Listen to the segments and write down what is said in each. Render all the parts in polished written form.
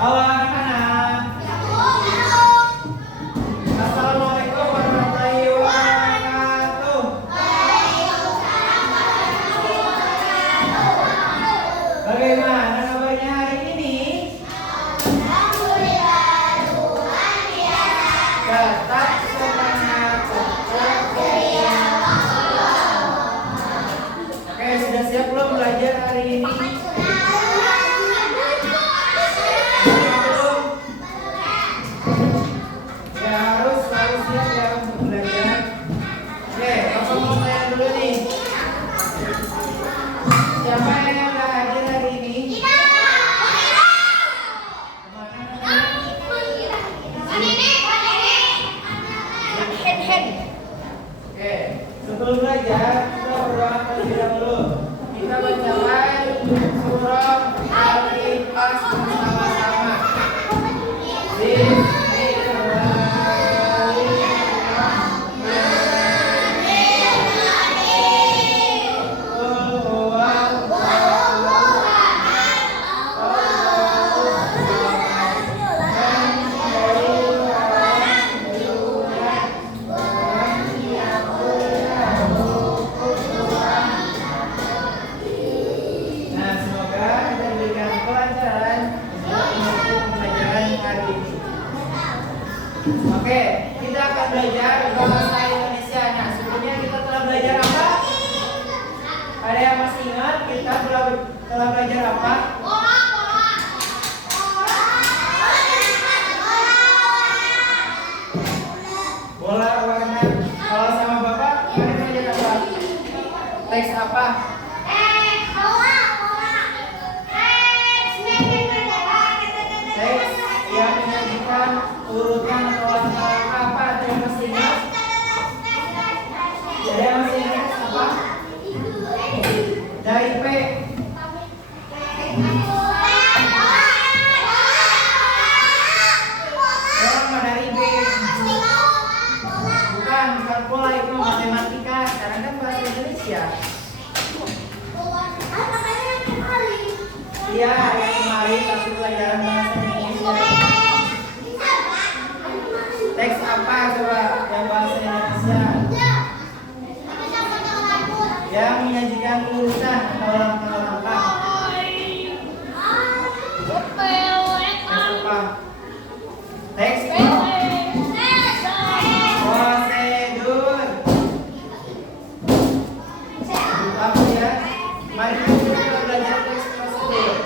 Halo anak-anak. Assalamualaikum warahmatullahi wabarakatuh. Bagaimana kabarnya hari ini? Tetap semangat, tetap ceria. Oke, sudah siap belum belajar hari ini? Sebelum belajar, kita berdoa terlebih dahulu. Kita bacakan surah Al-Ikhlas bersama-sama. Oke, kita akan belajar bahasa Indonesia. Nah, sebelumnya kita telah belajar apa? Ada yang masih ingat kita telah belajar apa? Bola warna. Kalau sama Bapak, kalian belajar apa? Teks apa? Teks yang menyajikan urutan atau langkah apa? Ada yang masih ingat? Ada yang masih ingat apa? Dari P. Dari B. Bukan pola, itu matematika. Sekarang kan bahasa Indonesia. Iya, yang kemarin tapi pelajaran bahasa Indonesia. Teks apa coba yang bahasa Indonesia? Yang menyajikan urutan atau langkah-langkah. Teks prosedur. Apa ya? Mari kita belajar teks prosedur.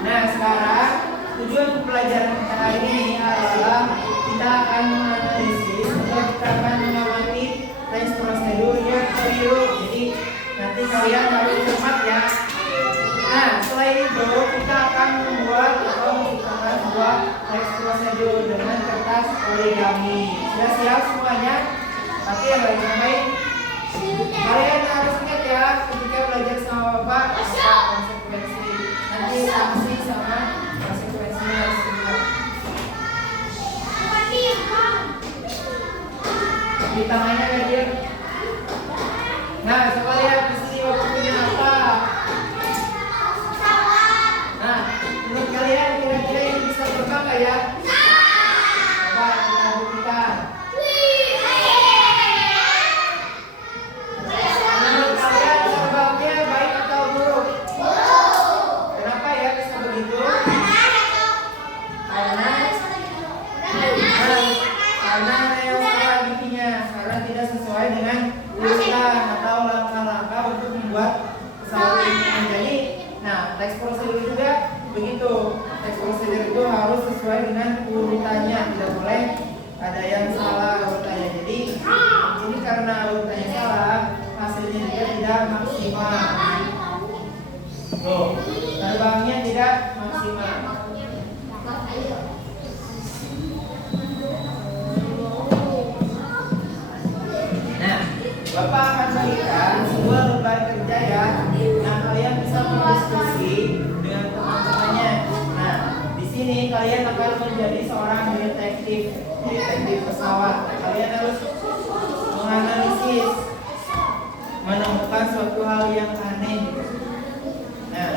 Nah, sekarang tujuan pelajaran kita hari ini adalah kita akan menganalisis atau kita akan mengamati teks prosedur yang keliru. Jadi nanti kalian harus cermat ya. Nah, selain itu kita akan membuat atau menciptakan sebuah teks prosedur dengan kertas origami. Sudah siap semuanya? Tapi yang baik-baik, kalian harus ingat ya ketika belajar sama Bapak apa konsekuensi. Nanti sanksi sama konsekuensinya harus ingat. Di tangannya hadir. Nah, coba lihat di sini Bapak punya apa? Nah, menurut kalian kira-kira ini bisa terbang nggak ya? Coba kita buktikan. Menurut kalian terbangnya baik atau buruk? Kenapa ya bisa begitu? Karena ada yang salah bikinnya, karena tidak sesuai dengan urutan atau langkah-langkah untuk membuat pesawat ini menjadi. Nah, teks prosedur juga begitu. Teks prosedur itu harus sesuai dengan urutannya, tidak boleh ada yang salah urutannya. Jadi ini karena urutannya salah, hasilnya juga tidak maksimal. Tuh, terbangnya tidak maksimal. Nah, Bapak akan berikan sebuah lembar kerja ya. Nah, kalian bisa berdiskusi dengan teman-temannya. Nah, di sini kalian akan menjadi seorang detektif pesawat. Kalian harus menganalisis, menemukan suatu hal yang aneh. Nah,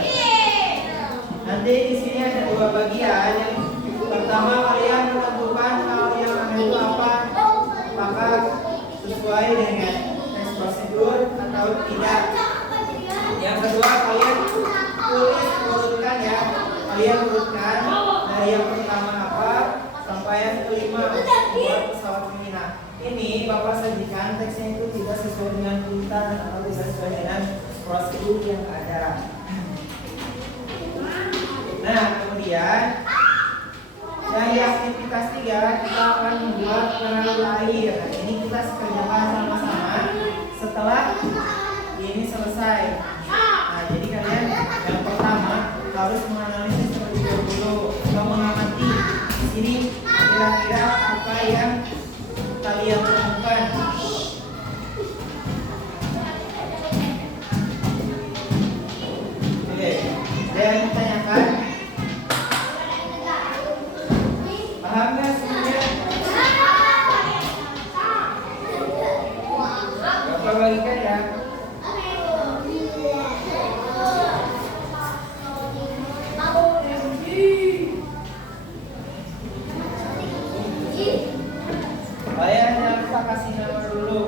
sesuai dengan tes prosedur atau tidak. Yang kedua, kalian urutkan ya. Kalian urutkan dari yang pertama apa sampai yang kelima buat pesawat ini. Nah, ini Bapak sajikan teksnya itu tidak sesuai dengan tuntutan atau tidak sesuai dengan prosedur yang ada. Nah, kemudian dari aktivitas 3 kita akan membuat perahu air. Nah, ini kita kerjakan sama-sama setelah ini selesai. Nah, jadi kalian yang pertama harus menganalisis terlebih dahulu atau mengamati di sini kira-kira apa yang kalian temukan. Oke, dan tanyakan. Paham nggak semuanya? Bapak bagikan ya. Kalian jangan lupa kasih nama dulu.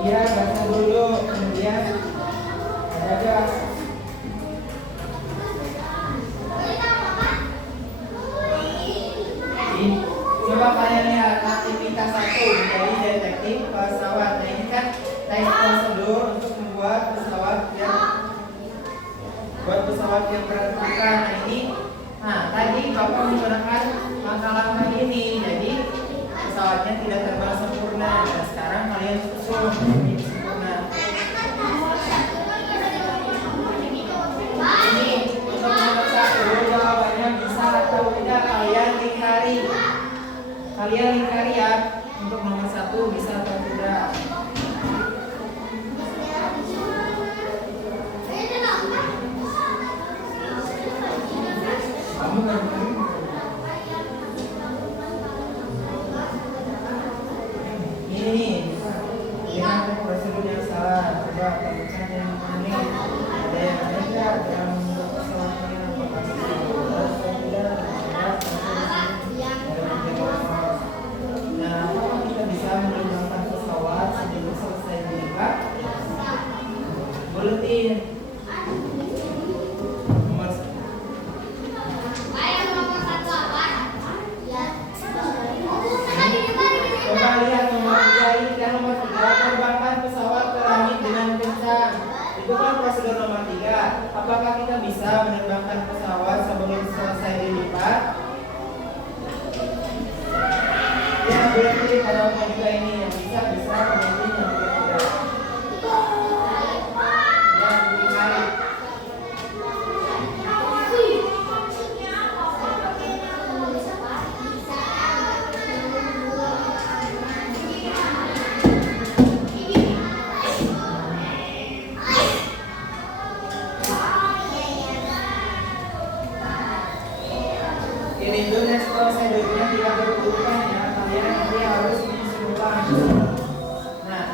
Iya, baca dulu, kemudian ada gas. Coba kalian lihat aktivitas 1 menjadi detektif pesawat. Nah, ini kan tes prosedur untuk membuat pesawat yang berantakan. Nah, ini, tadi Bapak menggunakan langkah-langkah ini, jadi pesawatnya tidak terbang sempurna. Nah, sekarang kalian susun ini sempurna. Ini untuk nomor 1 jawabannya bisa atau tidak kalian lingkari. Kalian lingkari ya untuk nomor 1 bisa atau tidak. Kamu kan? Ini lihat prosedur yang salah. Coba temukan yang ini. Ada yang enggak yang membuat pesawat ini apakah tidak? Nah, apakah kita bisa menerbangkan pesawat sebelum selesai dilipat? Buletin. Terbangkan pesawat ke langit dengan kencang. Itu kan prosedur nomor 3. Apakah kita bisa menerbangkan pesawat sebelum selesai dilipat? Ya, berarti kalau juga ini yang bisa, berarti yang tidak. Ya, dicari. Ini tuh next prosedurnya tidak berurutan ya, kalian nanti harus menyusun ulang. Nah,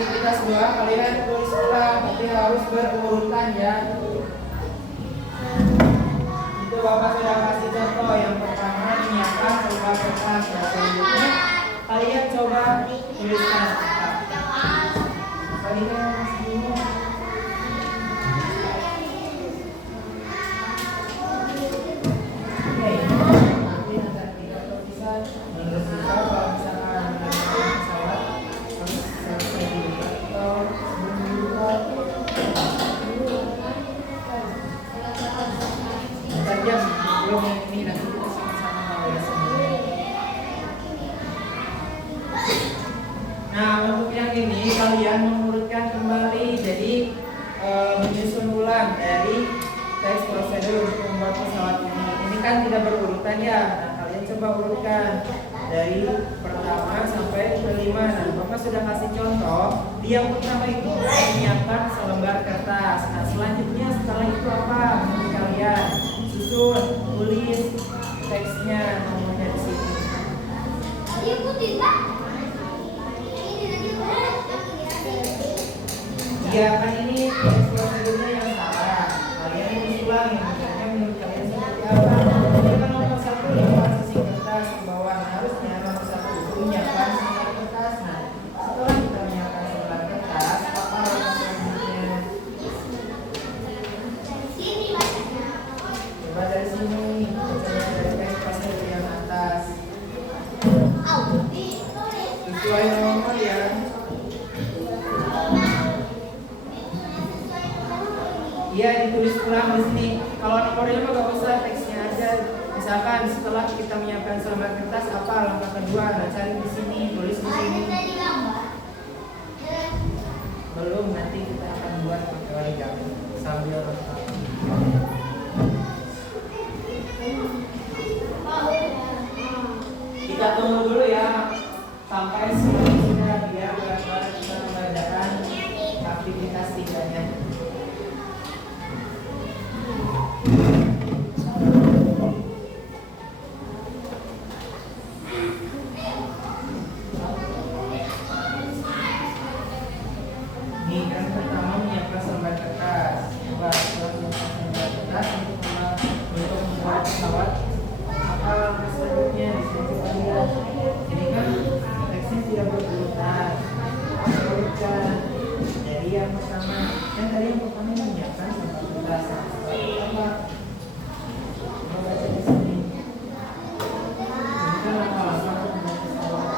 aktivitas 2 kalian tulis ulang, tapi harus berurutan ya. Itu Bapak sudah kasih contoh. Yang pertama menyiapkan selembar kertas. Yang selanjutnya kalian coba tuliskan. Kalian masih bingung? Nah, untuk yang ini kalian mengurutkan kembali, jadi menyusun ulang dari teks prosedur untuk membuat pesawat ini. Ini kan tidak berurutan ya. Nah, kalian coba urutkan dari pertama sampai kelima. Nah, Bapak sudah kasih contoh. Di yang pertama itu menyiapkan selembar kertas. Nah, selanjutnya setelah itu apa? Menurut kalian susun, tulis teksnya, nomornya di sini. Iya, kan ini prosedurnya yang salah. Kalian tulis ulang yang benernya menurut kalian seperti apa? Ini kan nomor 1 menyiapkan sisi kertas ke bawah. Nah, harusnya nomor 1 itu menyiapkan selembar kertas. Nah, setelah kita menyiapkan selembar kertas, apa langkah selanjutnya? Coba dari sini, coba dari teks prosedur yang atas. Sesuai nomor ya. Iya, ditulis ulang di sini. Kalau nomornya mah gak usah, teksnya aja. Misalkan setelah kita menyiapkan selembar kertas, apa langkah kedua? Nah, cari di sini, tulis di sini. Belum, nanti kita akan buat pakai origami sambil rekam. Kita tunggu dulu ya sampai sudah biar benar-benar kita mengerjakan aktivitas 3-nya. Ini kan pertama menyiapkan selembar kertas. Coba setelah menyiapkan selembar kertas untuk membuat pesawat, apa langkah selanjutnya? Di sini kita lihat. Ini kan teksnya tidak berurutan. Urutkan. Jadi yang pertama, kan tadi yang pertama menyiapkan selembar kertas. Apa? Coba baca di sini. Ini kan langkah-langkah untuk membuat pesawat.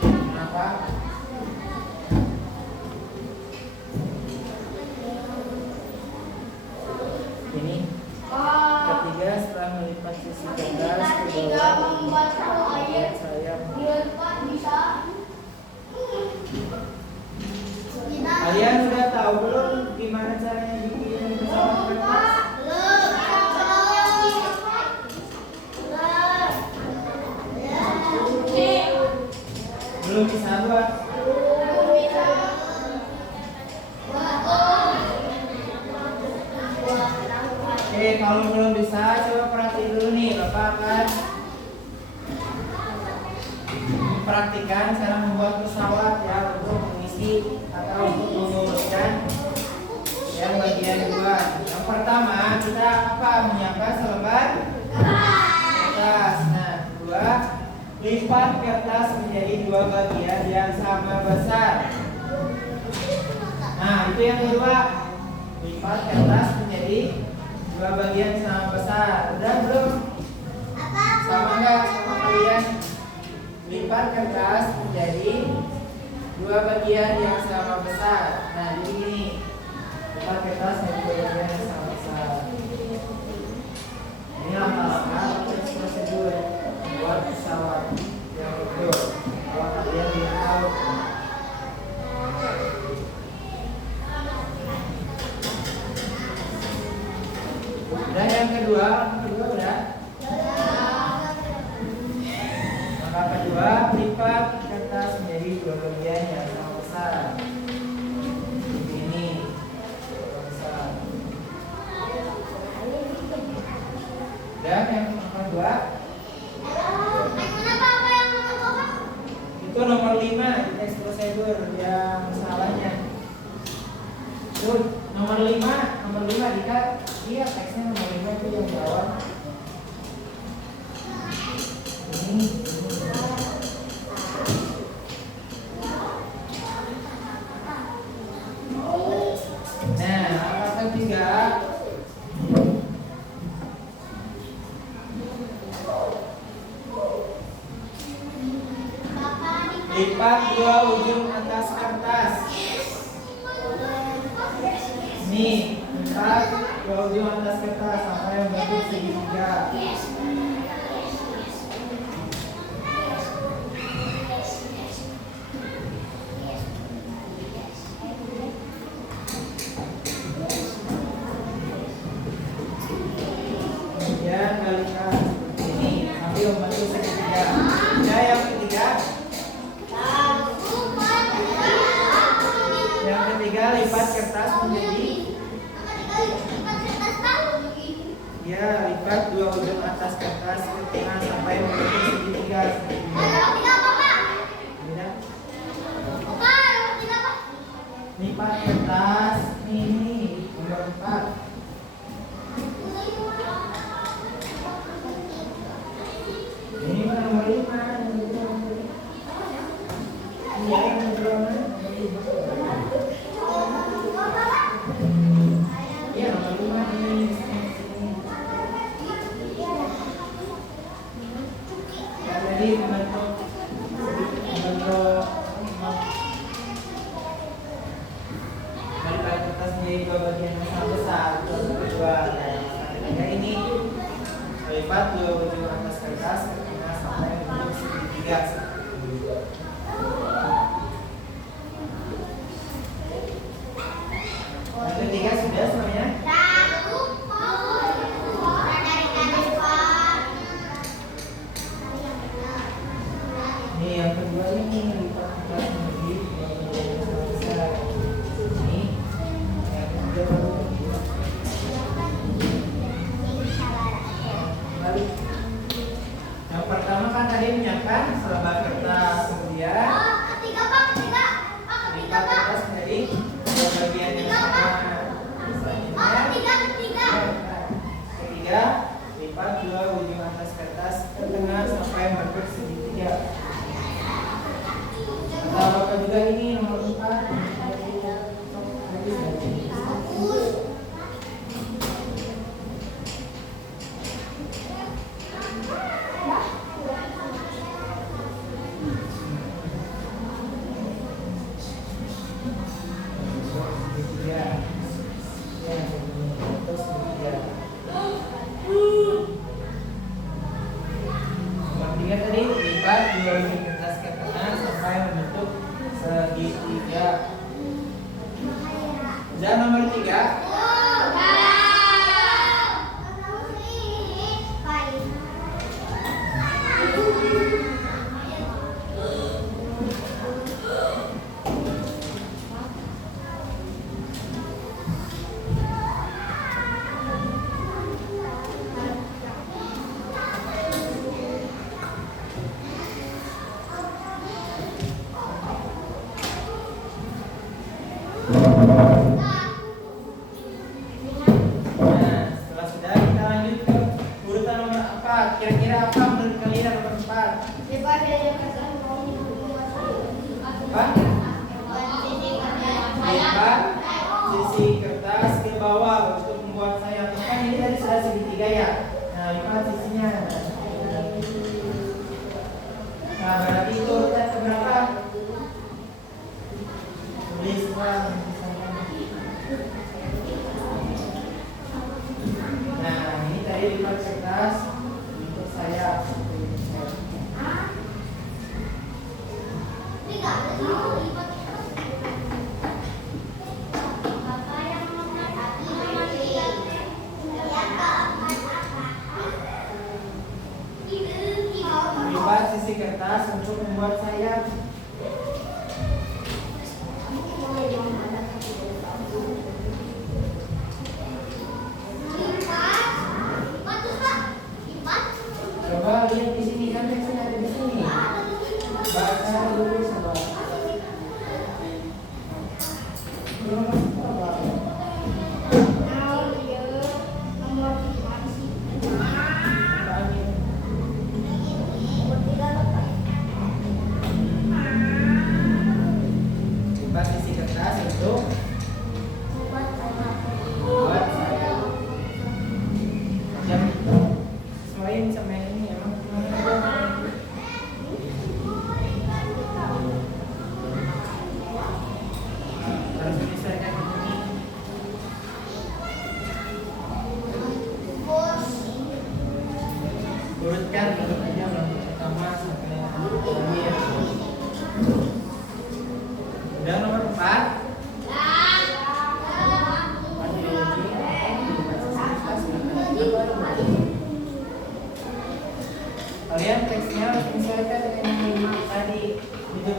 Kenapa? Ini ketiga, setelah melipat sisi kertas ke bawah bagian sayap. Kalian sudah tahu belum gimana caranya bikin pesawat kertas? Belum bisa buat? Oke, kalau belum bisa, coba perhatiin dulu nih. Bapak akan praktikan cara membuat pesawat ya, untuk mengisi atau untuk mengurutkan yang bagian 2. Yang pertama, kita apa? Menyiapkan selembar kertas. Nah, 2, lipat kertas menjadi 2 bagian yang sama besar. Nah, itu yang kedua. Lipat kertas menjadi 2 bagian sama besar. Udah belum? Sama enggak sama kalian? Lipat kertas menjadi 2 bagian yang sama besar. Nah, jadi gini. Lipat kertas menjadi 2 bagian yang sama besar. Ini langkah-langkah teks prosedur membuat pesawat yang betul. Kalau kalian belum tahu. Udah yang kedua udah. Langkah kedua, lipat kertas menjadi 2 bagian yang sama besar. Ini besar. Udah. nomor 5 Dika. Iya, teksnya nomor 5 itu yang bawah. Ini. Nah, apakah juga lipat dua ujung atas kertas. Nih, lipat dua ujung atas kertas sampai membentuk segitiga. Kemudian kalikan ini sampai membentuk segitiga. Nah, yang ketiga. Yang ketiga, lipat kertas menjadi ya, lipat dua ujung atas kertas ke tengah sampai membentuk segitiga. Lipat kertas ini nomor 4. Ini nomor 5. Iya, yang nomor 5. Iya, nomor 5 ini. Jadi membentuk melipat kertas menjadi dua bagian yang sama besar. Kedua, ketiga ini melipat dua ujung atas kertas ke tengah sampai membentuk segitiga. Yang ketiga sudah semuanya. Nih, yang kedua ini lipat kertas menjadi dua bagian yang sama besar. Ini yang kedua. Lalu yang pertama kan tadi menyiapkan selebar kertas, kemudian lipat kertas menjadi dua bagian yang sama. Ketiga, lipat dua ujung atas kertas ke tengah sampai membentuk segitiga. Atau apa juga ini nomor 4. Tadi lipat dua ujung kertas ke tengah sampai membentuk segitiga. Dan nomor 3. Kira-kira apa menurut kalian nomor 4? Apa? Lipat sisi kertas ke bawah untuk membuat sayap. Kan ini tadi sudah segitiga ya. Nah, lipat sisinya. Nah, berarti itu urutan keberapa? Tulis bang. Nah, ini tadi lipat kertas untuk sayap. Lipat sisi kertas untuk membuat sayap.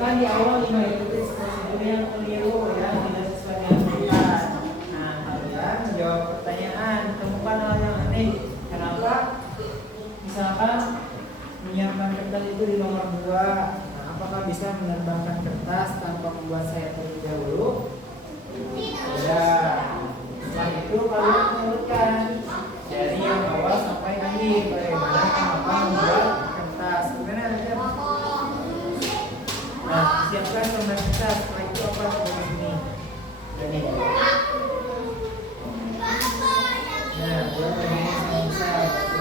Misalkan di awal mengikuti prosedur yang keliru ya, tidak sesuai dengan aturan. Nah, kalian menjawab pertanyaan, temukan hal yang aneh. Kenapa? Misalkan menyiapkan kertas itu di nomor 2. Nah, apakah bisa menerbangkan kertas tanpa membuat sayap terlebih dahulu? Tidak. Setelah itu kalian menurutkan dari yang awal sampai akhir bagaimana kenapa membuat kertas. Kemudian ada siapkan lembar kertas. Setelah itu apa seperti ini. Ini. Nah, buat begini selesai.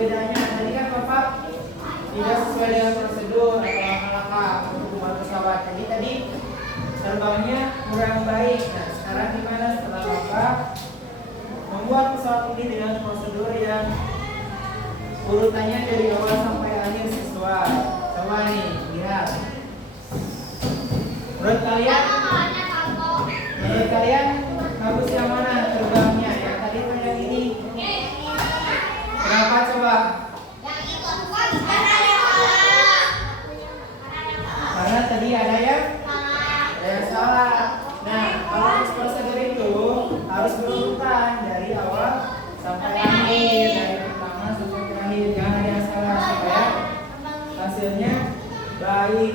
bedanya? Tadi kan Bapak tidak sesuai dengan prosedur atau langkah-langkah untuk membuat pesawat. Jadi tadi terbangnya kurang baik. Nah, sekarang gimana setelah Bapak membuat pesawat ini dengan prosedur yang urutannya dari awal sampai akhir sesuai? Coba nih, lihat. Menurut kalian bagus yang mana terbangnya? Yang tadi atau yang ini? Kenapa coba? Karena tadi ada yang salah. Nah, kalau prosedur itu harus berurutan dari awal sampai akhir, dari pertama sampai terakhir. Jangan ada yang salah supaya hasilnya baik.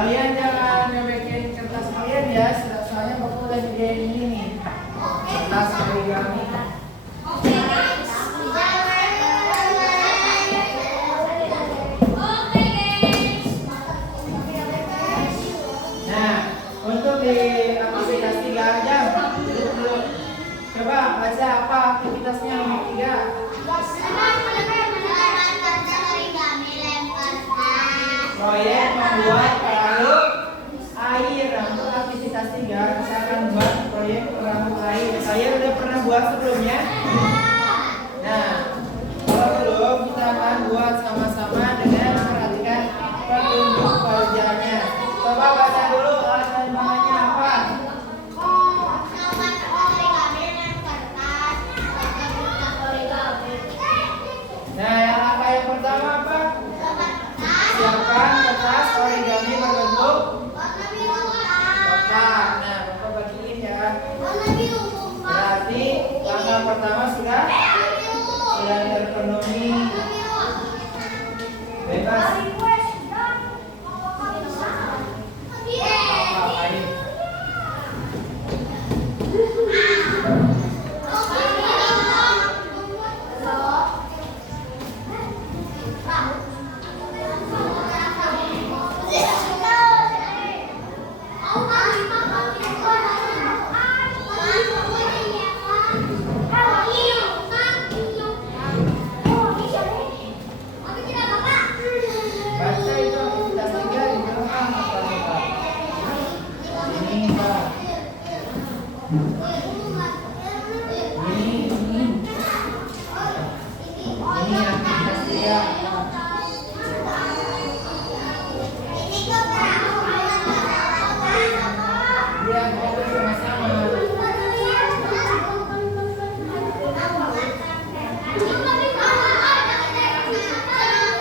Kalian jangan ngebekin kertas kalian ya, soalnya Bapak udah nyediain ini nih, kertas origami. Nah, untuk di aktivitas 3 aja, coba baca apa aktivitasnya nomor 3. Proyek membuat perahu air. Untuk aktivitas 3 kita akan buat proyek perahu air. Saya udah pernah buat sebelumnya. Nah, kalau belum kita akan buat sama-sama dengan perhatikan petunjuk kerjanya. Coba baca dulu alat dan bahannya apa. Nah, yang pertama apa? Siapkan kertas origami berbentuk kotak. Nah, Bapak bagiin ya. Berarti langkah pertama sudah terpenuhi. Bebas. Apain? Baca itu aktivitas 3 di belakang Bapak. Ini Pak. Ini aktivitas 3. Dia ngobrol sama-sama.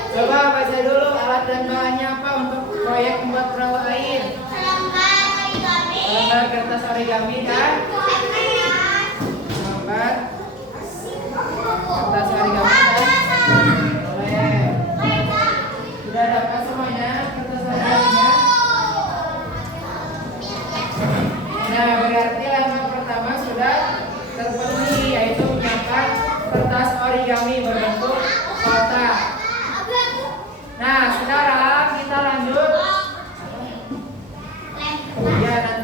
Coba baca dulu alat dan bahannya apa untuk proyek membuat perahu air. Lembar kertas origami dan lembar kertas origami dan boleh. Sudah dapat semuanya kertas origaminya? Nah, berarti langkah pertama sudah terpenuhi, yaitu menyiapkan kertas origami berbentuk kotak. Nah, sekarang kita lanjut. Ya,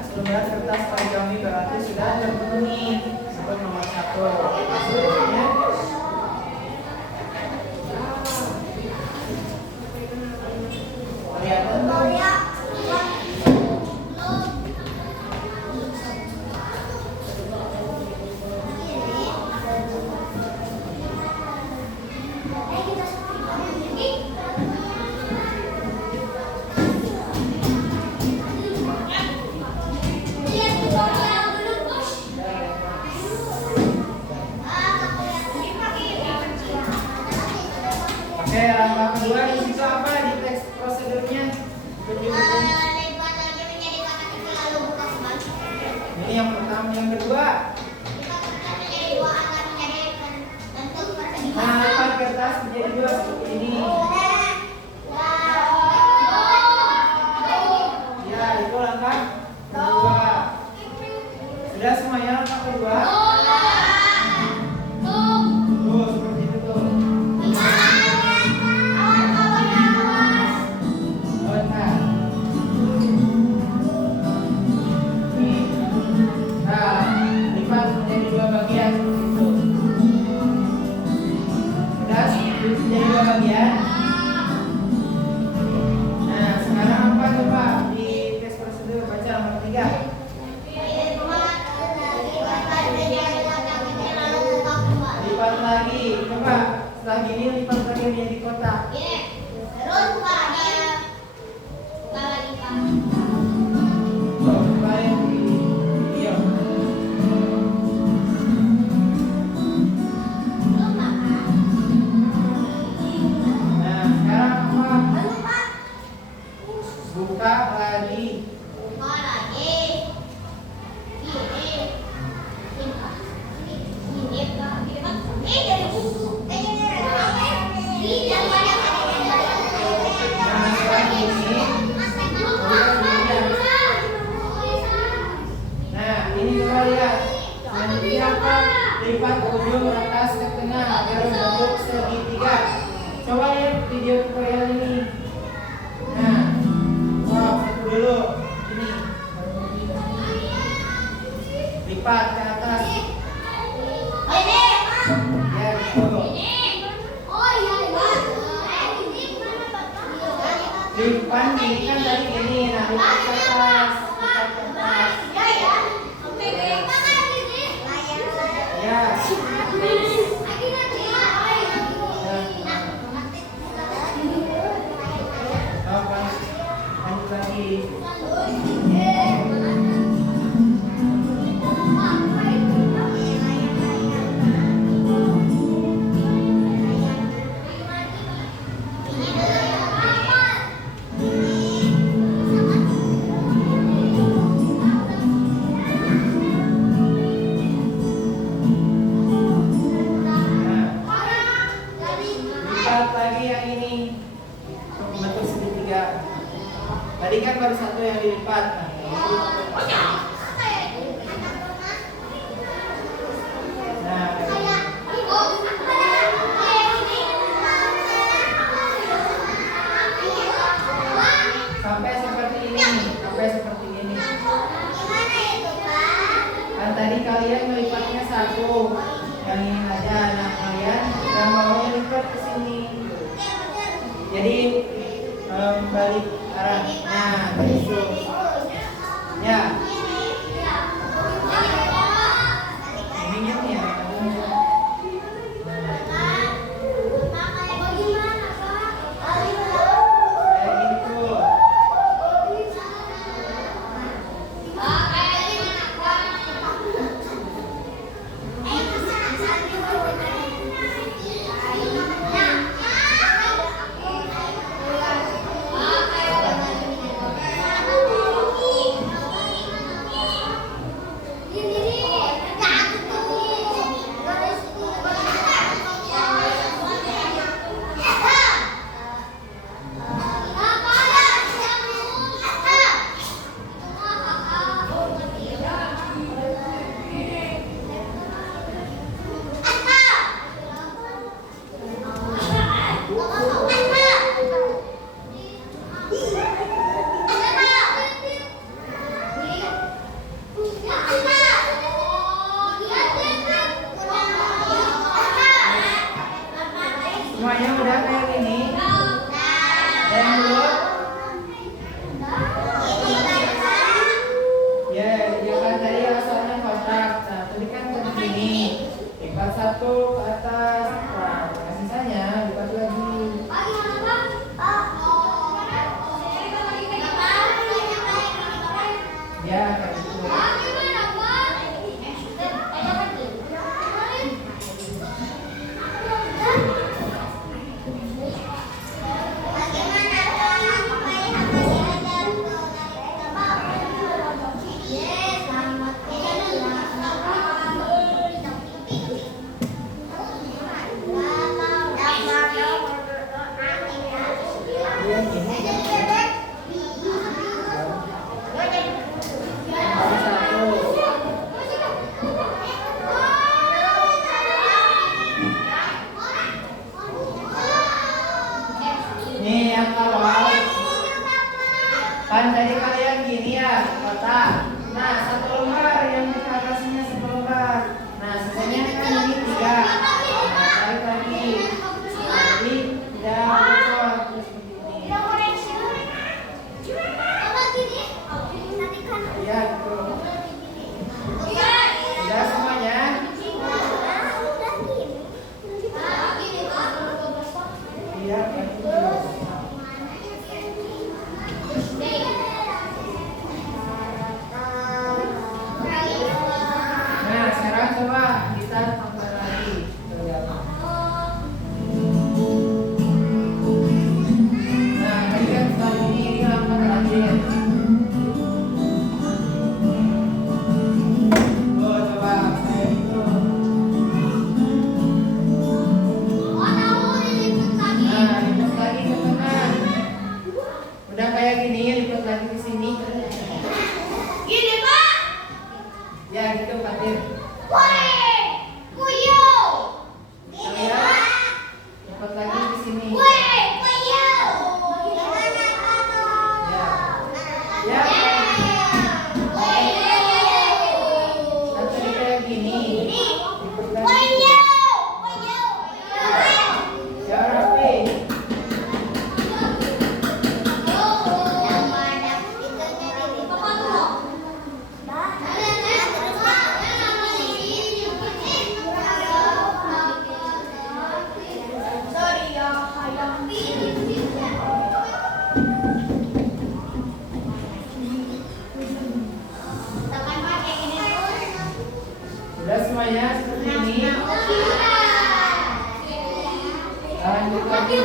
lembar kertas origami berarti sudah terpenuhi untuk nomor 1. Selanjutnya kelihatan tuh. Oke, langkah kedua di situ apa di teks prosedurnya? Lipat lagi menjadi kata-kata lalu buka kembali. Ini yang pertama, yang kedua. Lipat kertas menjadi 2 agar menjadi bentuk persegi. Nah, lipat kertas menjadi 2 seperti ini. Ya, itu langkah kedua. Sudah semuanya langkah kedua? Tuh, seperti itu tuh. Nah, lipat menjadi 2 bagian seperti itu. Sudah menjadi 2 bagian. Nah, sekarang apa coba di tes prosedur baca nomor 3. Lipat lagi, coba setelah gini lipat lagi menjadi kotak. Terus Pak, buka lagi Pak. Coba yang di video. Belum Pak. Nah, sekarang apa? Belum Pak. Buka lagi. Buka lagi. Ini Pak. Dari buku. Ini yang banyak. Nah, sekarang ini. Nah, ini coba lihat. Selanjutnya apa? Lipat ujung atas ke tengah agar bentuk segitiga. Coba lihat video tutorial ini. Nah, wow, satu dulu. Ini. Lipat ke atas. Ya, gitu. Lipat ini kan tadi gini. Nah, lipat ke atas. Lipat ke atas. Ya. Apa? Lanjut lagi. Lipat lagi yang ini untuk membentuk segitiga. Tadi kan baru satu yang dilipat. Nah, sampai seperti ini. Sampai seperti ini. Kan tadi kalian melipatnya satu. Yang ini aja. Nah, kalian yang maunya lipat ke sini. Jadi balik arah. Nah, gitu. Ya. Ini ya. Kayak gitu. Yang ini nomor 1. Nih yang awal. Kan tadi kalian gini ya, kotak. Nah, satu lembar yang di atasnya satu lembar. Nah, sisanya kan ini 3. Nah, tarik lagi. Jadi tidak bocor terus begini. Ya, betul. Sudah semuanya? Iya, betul. Nah, sekarang coba kita tambah lagi. Lihat. Nah, tadi kan selalu ini angka terakhir. Oh, coba saya itu. Nah, lipat lagi ke tengah. Udah kayak gini, lipat lagi ke sini. Ya, gitu, Fatir. Lipat lagi ke sini. Ya. Kan tadi kayak gini. Lipat lagi. Ya, rapi. Sudah semuanya seperti ini. Lanjut lagi.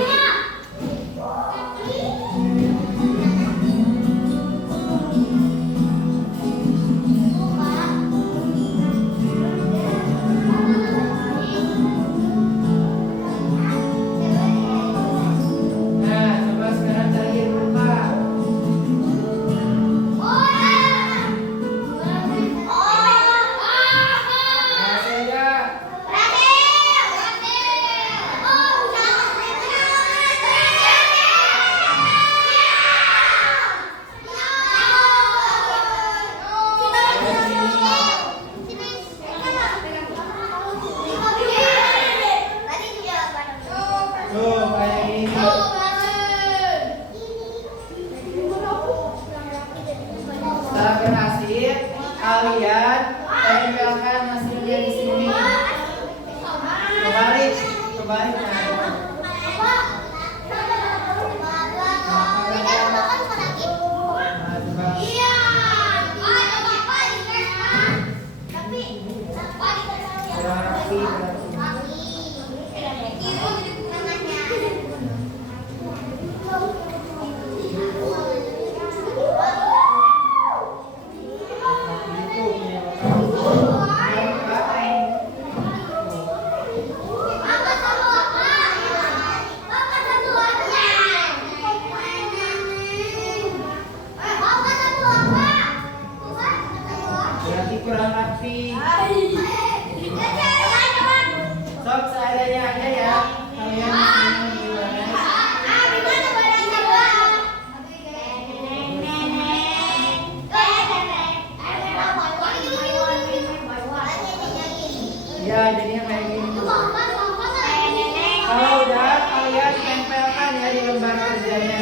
Nah, coba sekarang cari rupa. Masih ada? Tuh, kayak gini. Setelah berhasil, kalian tempelkan hasilnya di sini. Kebalik, kebalik. Nah, coba. Kurang rapi, berarti. Itu punya bapak. Berarti kurang rapi. Sok seadanya aja ya. Kalian ya, jadinya kayak gini. Kalau udah, kalian tempelkan ya di lembar kerjanya.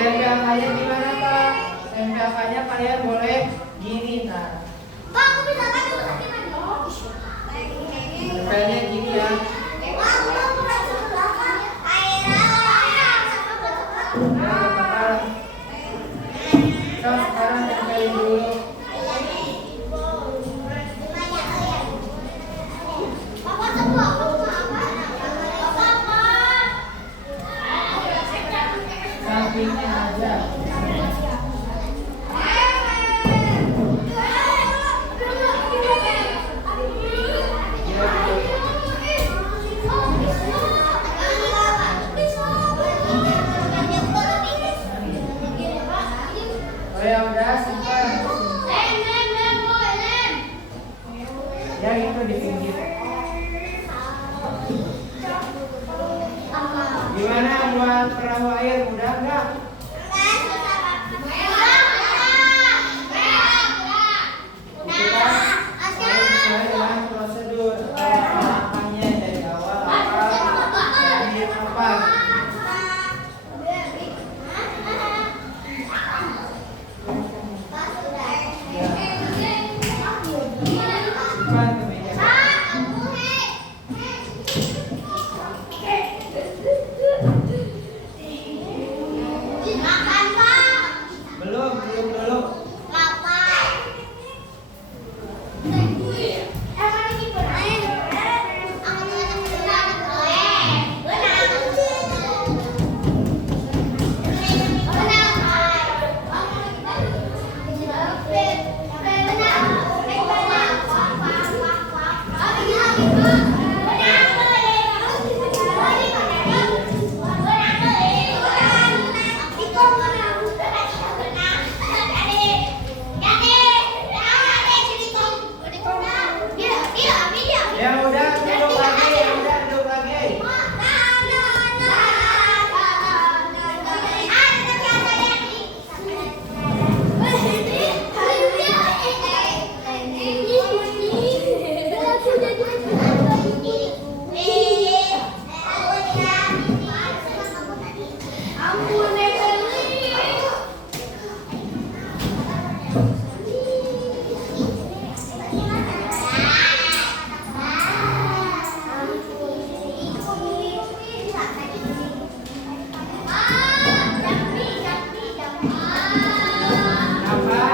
Tempelkannya gimana, Pak? Tempelkannya kalian boleh gini, nah. Tempelnya gini ya. Ya, sekarang tempelin dulu. di pinggir. Gimana buat perahu air, mudah nggak? Kita harus sesuai dengan prosedur langkahnya dari awal apa, akhir apa. Cepat ke meja. Belum. Ya udah, duduk lagi. Apa?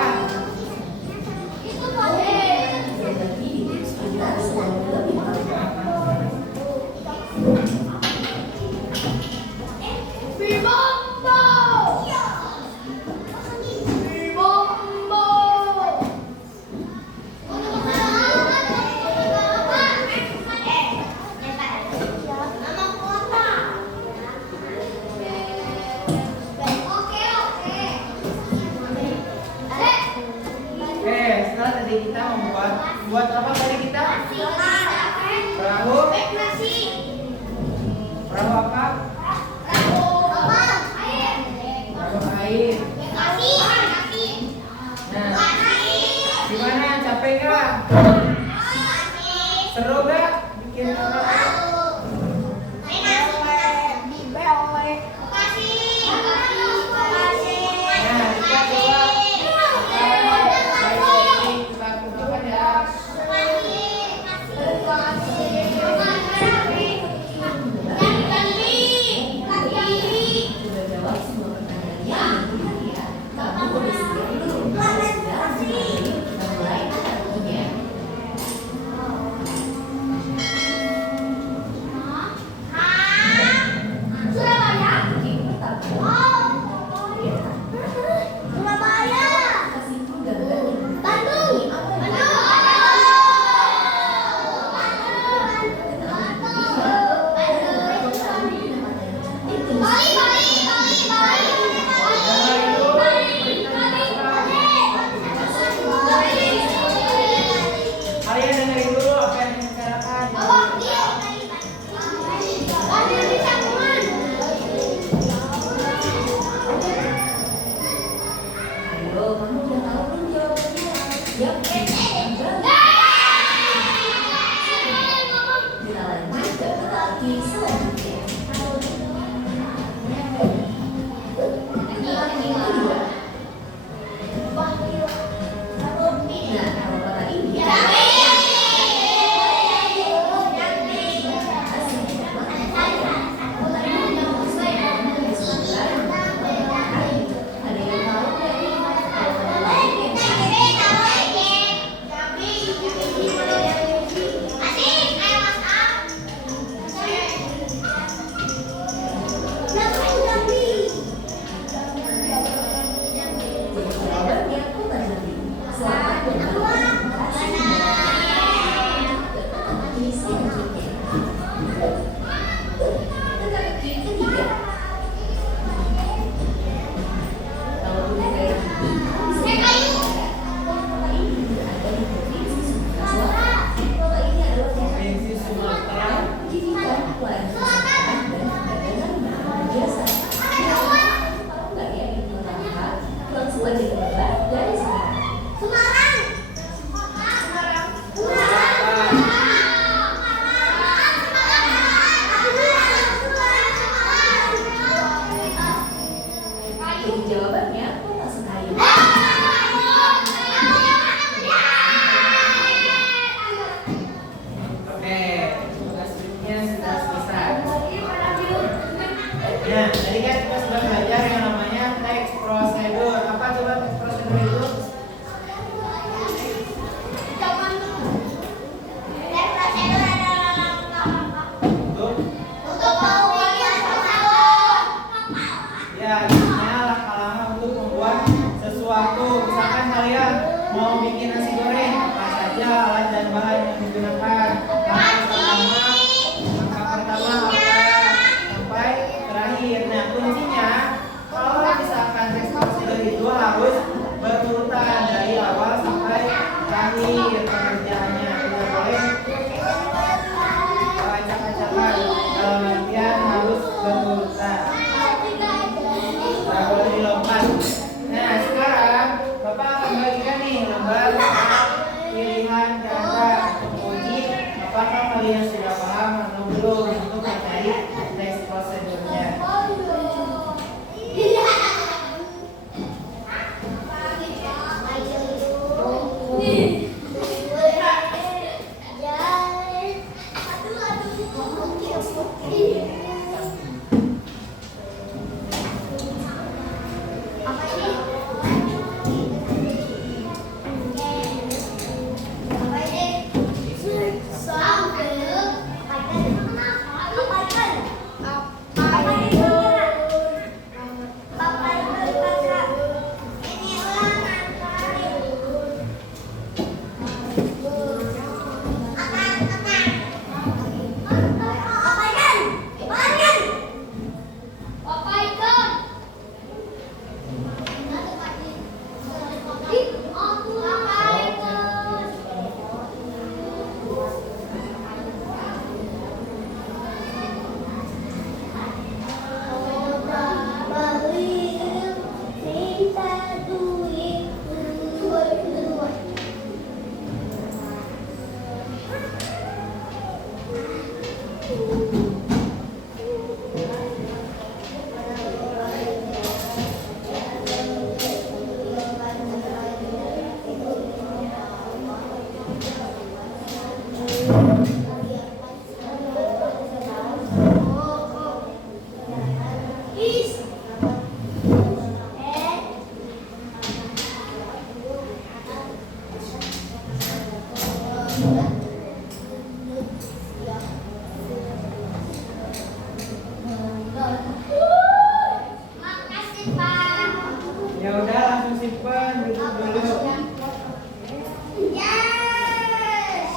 Setelah tadi kita buat apa tadi kita? Perahu apa? Perahu air. Nah, gimana? Capek nggak? Seru nggak bikin perahu? Nah, kita coba lakukan ya. Kalian dengerin dulu apa yang dibicarakan. mau bikin nasi goreng, apa saja alat dan bahan yang digunakan. Langkah pertama apa sampai terakhir. Nah, kuncinya kalau misalkan tes prosedur itu harus berurutan dari awal sampai terakhir pengerjaannya. Tidak boleh acak-acakan. Dalam artian harus berurutan. Tidak boleh dilompat. Nah, sekarang Bapak akan bagikan nih lembar pilihan kata untuk uji apakah kalian sudah paham atau belum untuk mencari teks prosedurnya. Makasih, Pak. Ya udah langsung simpan duduk dulu. Yes.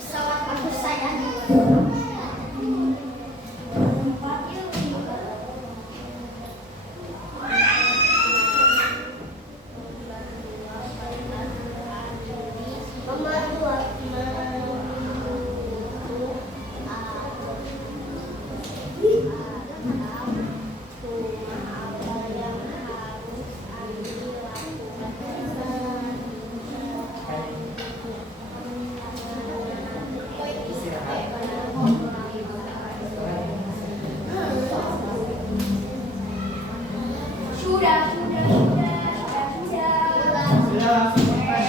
Pesawat bagus saya. Sudah. Sudah langsung simpan.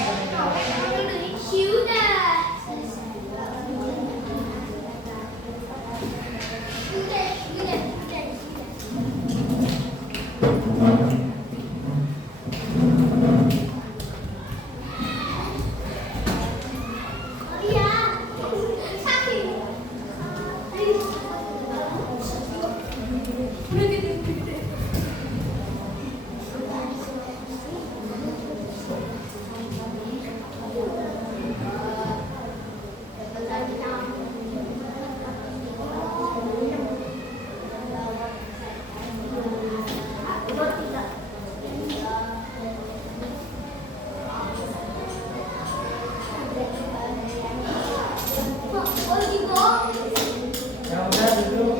Ya udah duduk.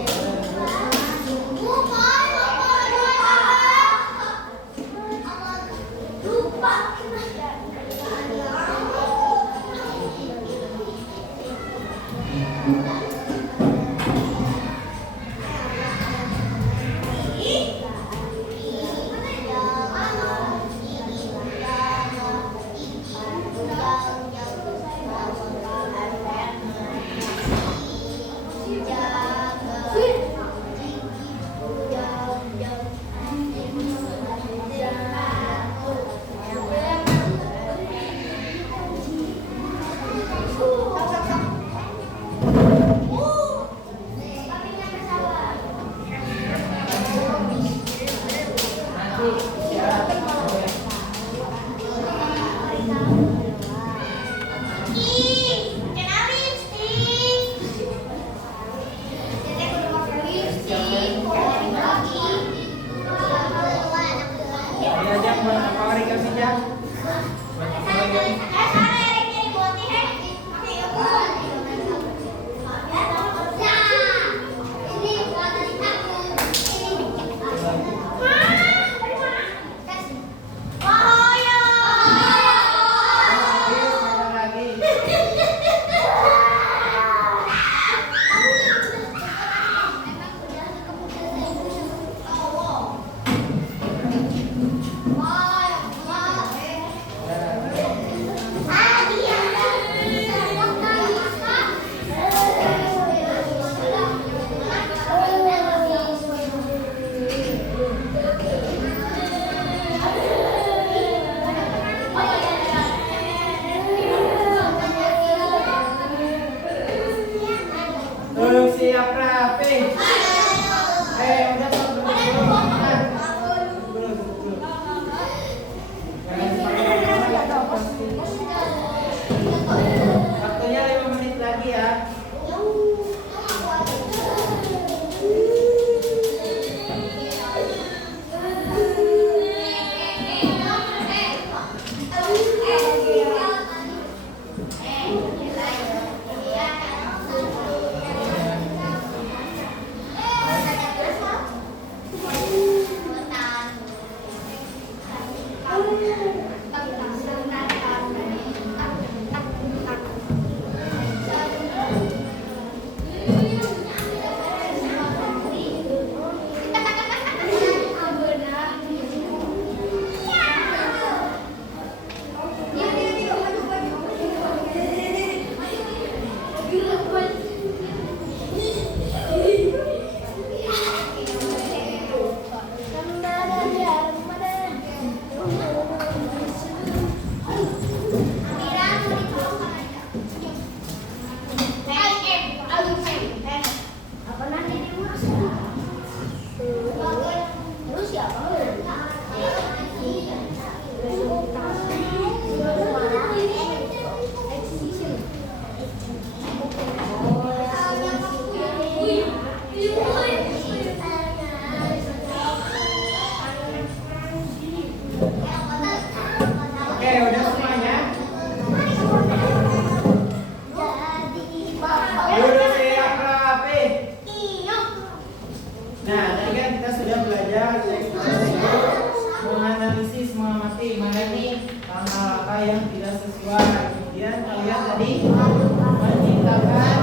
yang tidak sesuai. Kemudian kalian tadi menciptakan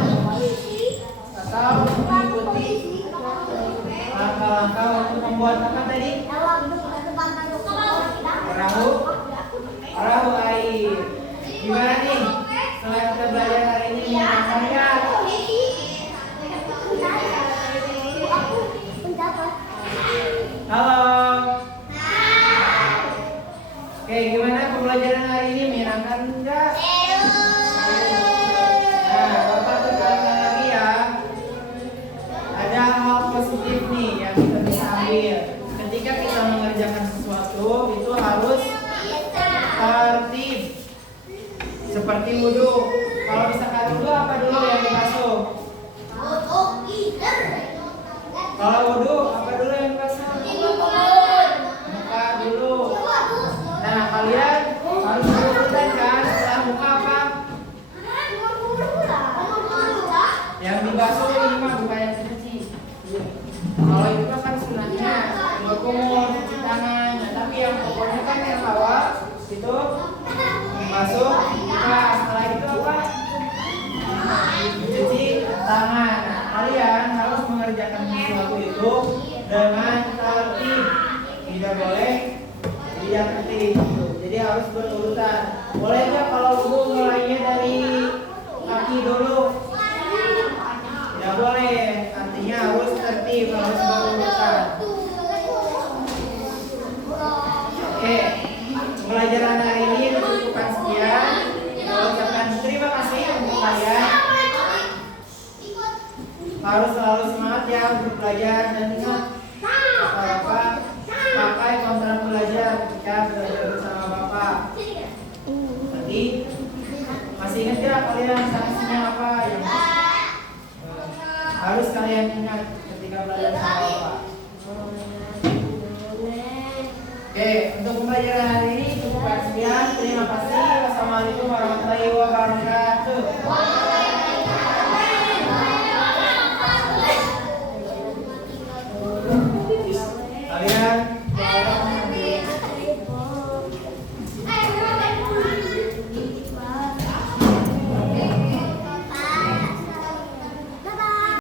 atau mengikuti langkah-langkah untuk membuat apa tadi? Perahu air. Gimana nih? Setelah kita belajar hari ini mengenai karya. Halo. Oke, gimana pembelajaran hari ini? Menyenangkan enggak? Nah, Bapak tekankan lagi ya. Ada hal positif nih yang kita bisa ambil. Ketika kita mengerjakan sesuatu, itu harus tertib. Seperti wudhu. Kalau misalkan wudhu, apa dulu yang dibasuh? Kalau wudhu, apa dulu yang dibasuh? Muka dulu. Nah, kalian harus berurutan kan? Setelah muka apa? Yang dibasuh ini mah bukan yang cuci. Kalau itu kan sunahnya berkumur, cuci tangan. Nah, tapi yang pokoknya kan yang awal itu masuk muka. Setelah itu apa? Cuci tangan. Nah, kalian harus mengerjakan sesuatu itu dengan tertib. Tidak boleh tidak tertib. Jadi harus berurutan. Boleh nggak kalau wudhu mulainya dari kaki dulu? Tidak boleh. Artinya harus tertib, harus berurutan. Oke, pembelajaran hari ini cukupkan sekian. Saya ucapkan terima kasih untuk kalian. Harus selalu semangat ya untuk belajar dan ingat Bapak pakai kontrak belajar ketika belajar bersama Bapak. Tadi masih ingat ya kalian sanksinya apa yang harus kalian ingat ketika belajar bersama Bapak? Oke, untuk pembelajaran hari ini cukupkan sekian. Terima kasih. Wassalamualaikum warahmatullahi wabarakatuh.